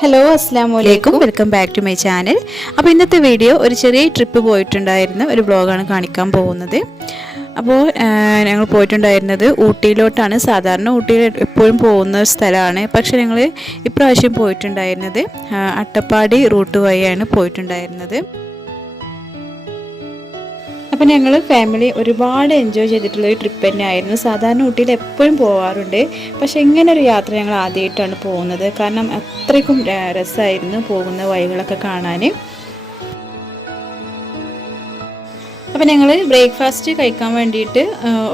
Hello അസ്സാം വലൈക്കും, welcome back to my channel. അപ്പോൾ ഇന്നത്തെ വീഡിയോ ഒരു ചെറിയ ട്രിപ്പ് പോയിട്ടുണ്ടായിരുന്ന ഒരു വ്ളോഗാണ് കാണിക്കാൻ പോകുന്നത്. അപ്പോൾ ഞങ്ങൾ പോയിട്ടുണ്ടായിരുന്നത് ഊട്ടിയിലോട്ടാണ്. സാധാരണ ഊട്ടിയിൽ എപ്പോഴും പോകുന്ന ഒരു സ്ഥലമാണ്. പക്ഷേ ഞങ്ങൾ ഇപ്രാവശ്യം പോയിട്ടുണ്ടായിരുന്നത് അട്ടപ്പാടി റൂട്ട് വഴിയാണ് പോയിട്ടുണ്ടായിരുന്നത്. അപ്പോൾ ഞങ്ങൾ ഫാമിലി ഒരുപാട് എൻജോയ് ചെയ്തിട്ടുള്ളൊരു ട്രിപ്പ് തന്നെയായിരുന്നു. സാധാരണ ഊട്ടിയിൽ എപ്പോഴും പോകാറുണ്ട്, പക്ഷേ ഇങ്ങനെ ഒരു യാത്ര ഞങ്ങൾ ആദ്യമായിട്ടാണ് പോകുന്നത്. കാരണം അത്രയ്ക്കും രസമായിരുന്നു പോകുന്ന വഴികളൊക്കെ കാണാൻ. അപ്പോൾ ഞങ്ങൾ ബ്രേക്ക്ഫാസ്റ്റ് കഴിക്കാൻ വേണ്ടിയിട്ട്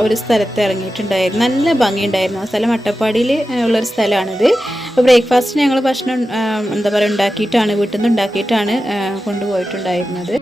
ഒരു സ്ഥലത്ത് ഇറങ്ങിയിട്ടുണ്ടായിരുന്നു. നല്ല ഭംഗിയുണ്ടായിരുന്നു. ആ സ്ഥലം അട്ടപ്പാടിയിൽ ഉള്ളൊരു സ്ഥലമാണിത്. അപ്പോൾ ബ്രേക്ക്ഫാസ്റ്റ് ഞങ്ങൾ ഭക്ഷണം ഉണ്ടാക്കിയിട്ടാണ്, വീട്ടിൽ നിന്ന് ഉണ്ടാക്കിയിട്ടാണ് കൊണ്ടുപോയിട്ടുണ്ടായിരുന്നത്.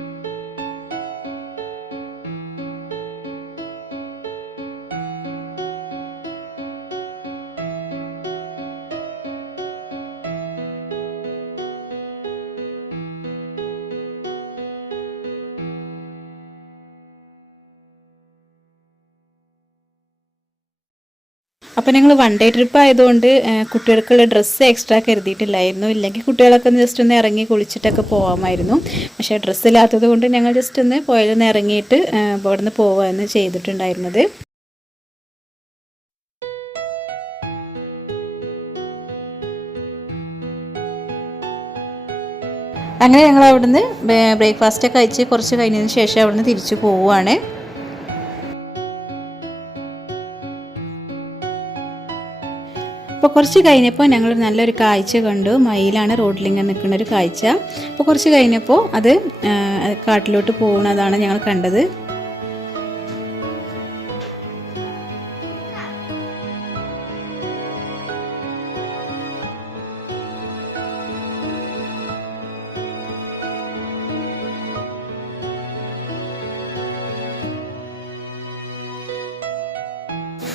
അപ്പോൾ ഞങ്ങൾ വൺ ഡേ ട്രിപ്പ് ആയതുകൊണ്ട് കുട്ടികൾക്കുള്ള ഡ്രസ്സ് എക്സ്ട്രാ കരുതിയിട്ടില്ലായിരുന്നു. ഇല്ലെങ്കിൽ കുട്ടികളൊക്കെ ജസ്റ്റ് ഒന്ന് ഇറങ്ങി കുളിച്ചിട്ടൊക്കെ പോകാമായിരുന്നു. പക്ഷേ ഡ്രസ്സില്ലാത്തത് കൊണ്ട് ഞങ്ങൾ ജസ്റ്റ് ഒന്ന് പുഴയിൽ നിന്ന് ഇറങ്ങിയിട്ട് ഇവിടെ നിന്ന് പോവുകയാണ് ചെയ്തിട്ടുണ്ടായിരുന്നത്. അങ്ങനെ ഞങ്ങൾ അവിടുന്ന് ബ്രേക്ക്ഫാസ്റ്റൊക്കെ കഴിച്ച് കുറച്ച് കഴിഞ്ഞതിന് ശേഷം അവിടുന്ന് തിരിച്ചു പോവുകയാണ്. അപ്പോൾ കുറച്ച് കഴിഞ്ഞപ്പോൾ ഞങ്ങൾ നല്ലൊരു കാഴ്ച കണ്ടു. മയിലാണ് റോഡിലിങ്ങനെ നിൽക്കുന്ന ഒരു കാഴ്ച. അപ്പോൾ കുറച്ച് കഴിഞ്ഞപ്പോൾ അത് കാട്ടിലോട്ട് പോകുന്നതാണ് ഞങ്ങൾ കണ്ടത്.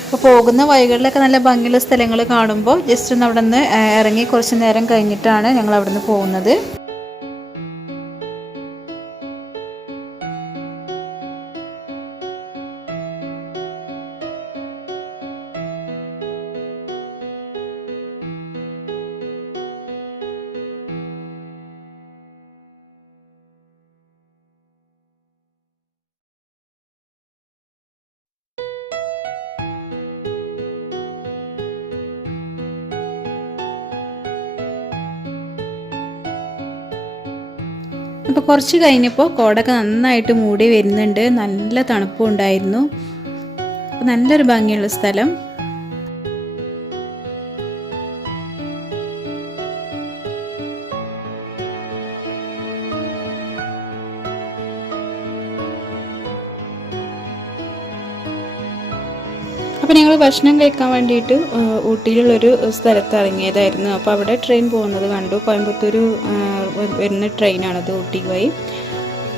അപ്പോൾ പോകുന്ന വഴികളിലൊക്കെ നല്ല ഭംഗിയുള്ള സ്ഥലങ്ങൾ കാണുമ്പോൾ ജസ്റ്റ് ഒന്ന് അവിടെ നിന്ന് ഇറങ്ങി കുറച്ച് നേരം കഴിഞ്ഞിട്ടാണ് ഞങ്ങൾ അവിടെ നിന്ന് പോകുന്നത്. അപ്പോൾ കുറച്ച് കഴിഞ്ഞപ്പോൾ കോടൊക്കെ നന്നായിട്ട് മൂടി വരുന്നുണ്ട്. നല്ല തണുപ്പും ഉണ്ടായിരുന്നു. നല്ലൊരു ഭംഗിയുള്ള സ്ഥലം. അപ്പോൾ ഞങ്ങൾ ഭക്ഷണം കഴിക്കാൻ വേണ്ടിയിട്ട് ഊട്ടിയിലുള്ളൊരു സ്ഥലത്ത് ഇറങ്ങിയതായിരുന്നു. അപ്പോൾ അവിടെ ട്രെയിൻ പോകുന്നത് കണ്ടു. കോയമ്പത്തൂർ വരുന്ന ട്രെയിനാണത് ഊട്ടി വഴി.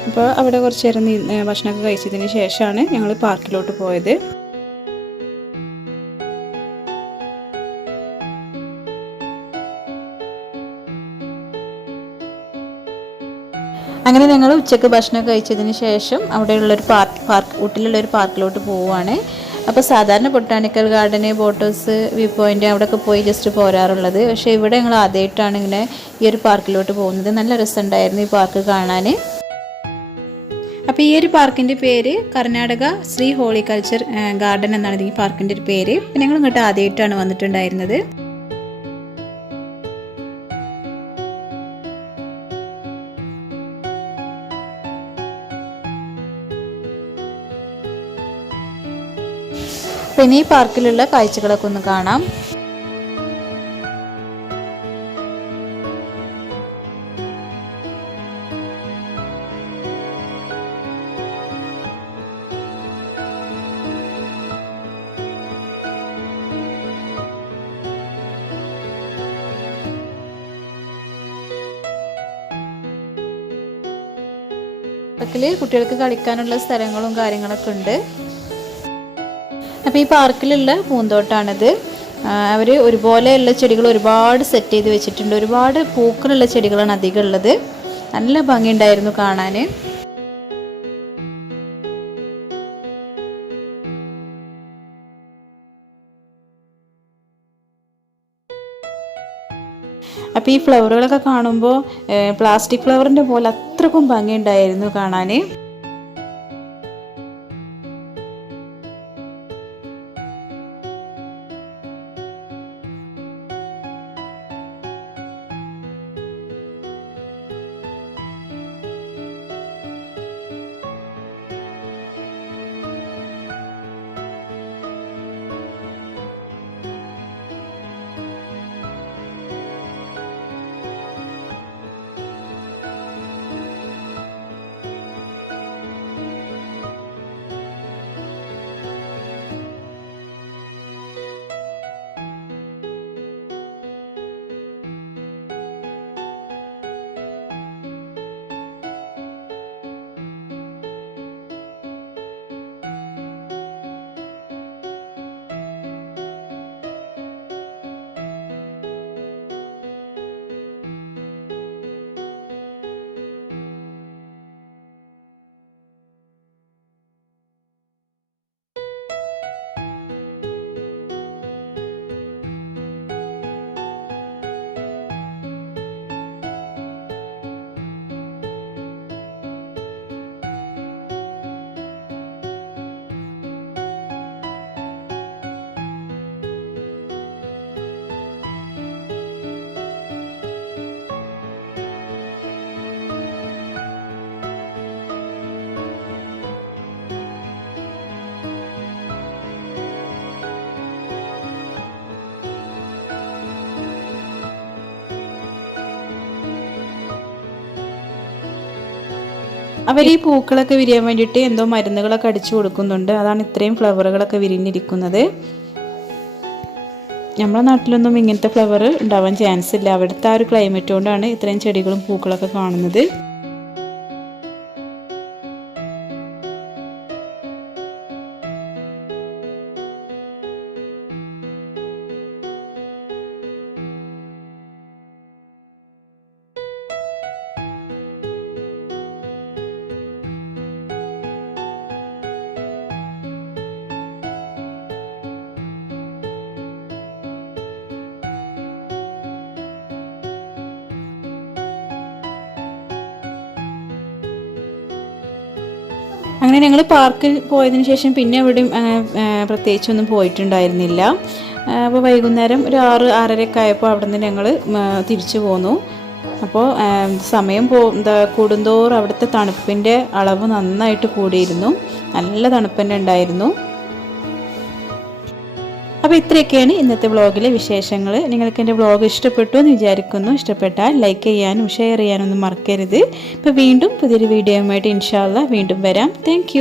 അപ്പോൾ അവിടെ കുറച്ച് നേരം ഭക്ഷണമൊക്കെ കഴിച്ചതിന് ശേഷമാണ് ഞങ്ങൾ പാർക്കിലോട്ട് പോയത്. അങ്ങനെ ഞങ്ങൾ ഉച്ചയ്ക്ക് ഭക്ഷണം കഴിച്ചതിന് ശേഷം അവിടെയുള്ളൊരു ഊട്ടിയിലുള്ളൊരു പാർക്കിലോട്ട് പോവുകയാണ്. അപ്പോൾ സാധാരണ ബൊട്ടാണിക്കൽ ഗാർഡന്, ബോട്ട് വ്യൂ പോയിൻ്റ് അവിടെയൊക്കെ പോയി ജസ്റ്റ് പോരാറുള്ളത്. പക്ഷേ ഇവിടെ ഞങ്ങൾ ആദ്യമായിട്ടാണ് ഇങ്ങനെ ഈ ഒരു പാർക്കിലോട്ട് പോകുന്നത്. നല്ല രസമുണ്ടായിരുന്നു ഈ പാർക്ക് കാണാൻ. അപ്പോൾ ഈ ഒരു പാർക്കിൻ്റെ പേര് കർണാടക ശ്രീ ഹോളികൾച്ചർ ഗാർഡൻ എന്നാണ് ഈ പാർക്കിൻ്റെ ഒരു പേര്. അപ്പോൾ ഞങ്ങൾ ഇങ്ങോട്ട് ആദ്യമായിട്ടാണ് വന്നിട്ടുണ്ടായിരുന്നത്. പിന്നെ ഈ പാർക്കിലുള്ള കാഴ്ചകളൊക്കെ ഒന്ന് കാണാം. പാർക്കിൽ കുട്ടികൾക്ക് കളിക്കാനുള്ള സ്ഥലങ്ങളും കാര്യങ്ങളൊക്കെ ഉണ്ട്. അപ്പോൾ ഈ പാർക്കിലുള്ള പൂന്തോട്ടാണിത്. അവർ ഒരുപോലെയുള്ള ചെടികൾ ഒരുപാട് സെറ്റ് ചെയ്ത് വെച്ചിട്ടുണ്ട്. ഒരുപാട് പൂക്കളുള്ള ചെടികളാണ് അധികം ഉള്ളത്. നല്ല ഭംഗിയുണ്ടായിരുന്നു കാണാൻ. അപ്പോൾ ഈ ഫ്ലവറുകളൊക്കെ കാണുമ്പോൾ പ്ലാസ്റ്റിക് ഫ്ലവറിൻ്റെ പോലെ അത്രക്കും ഭംഗിയുണ്ടായിരുന്നു കാണാൻ. അവർ ഈ പൂക്കളൊക്കെ വിരിയാൻ വേണ്ടിയിട്ട് എന്തോ മരുന്നുകളൊക്കെ അടിച്ചു കൊടുക്കുന്നുണ്ട്. അതാണ് ഇത്രയും ഫ്ലവറുകളൊക്കെ വിരിഞ്ഞിരിക്കുന്നത്. നമ്മുടെ നാട്ടിലൊന്നും ഇങ്ങനത്തെ ഫ്ലവർ ഉണ്ടാവാൻ ചാൻസ് ഇല്ല. അവിടുത്തെ ആ ഒരു ക്ലൈമറ്റ് കൊണ്ടാണ് ഇത്രയും ചെടികളും പൂക്കളൊക്കെ കാണുന്നത്. അങ്ങനെ ഞങ്ങൾ പാർക്കിൽ പോയതിന് ശേഷം പിന്നെ എവിടെയും പ്രത്യേകിച്ചൊന്നും പോയിട്ടുണ്ടായിരുന്നില്ല. അപ്പോൾ വൈകുന്നേരം ഒരു 6-6:30 ആയപ്പോൾ അവിടെ നിന്ന് ഞങ്ങൾ തിരിച്ചു പോന്നു. അപ്പോൾ സമയം കൂടുന്തോറും അവിടുത്തെ തണുപ്പിൻ്റെ അളവ് നന്നായിട്ട് കൂടിയിരുന്നു. നല്ല തണുപ്പ് തന്നെ ഉണ്ടായിരുന്നു. അപ്പോൾ ഇത്രയൊക്കെയാണ് ഇന്നത്തെ വ്ളോഗിലെ വിശേഷങ്ങൾ. നിങ്ങൾക്ക് എൻ്റെ വ്ളോഗ് ഇഷ്ടപ്പെട്ടു എന്ന് വിചാരിക്കുന്നു. ഇഷ്ടപ്പെട്ടാൽ ലൈക്ക് ചെയ്യാനും ഷെയർ ചെയ്യാനൊന്നും മറക്കരുത്. ഇപ്പോൾ വീണ്ടും പുതിയൊരു വീഡിയോയുമായിട്ട് ഇൻഷാ അല്ലാഹ് വീണ്ടും വരാം. താങ്ക്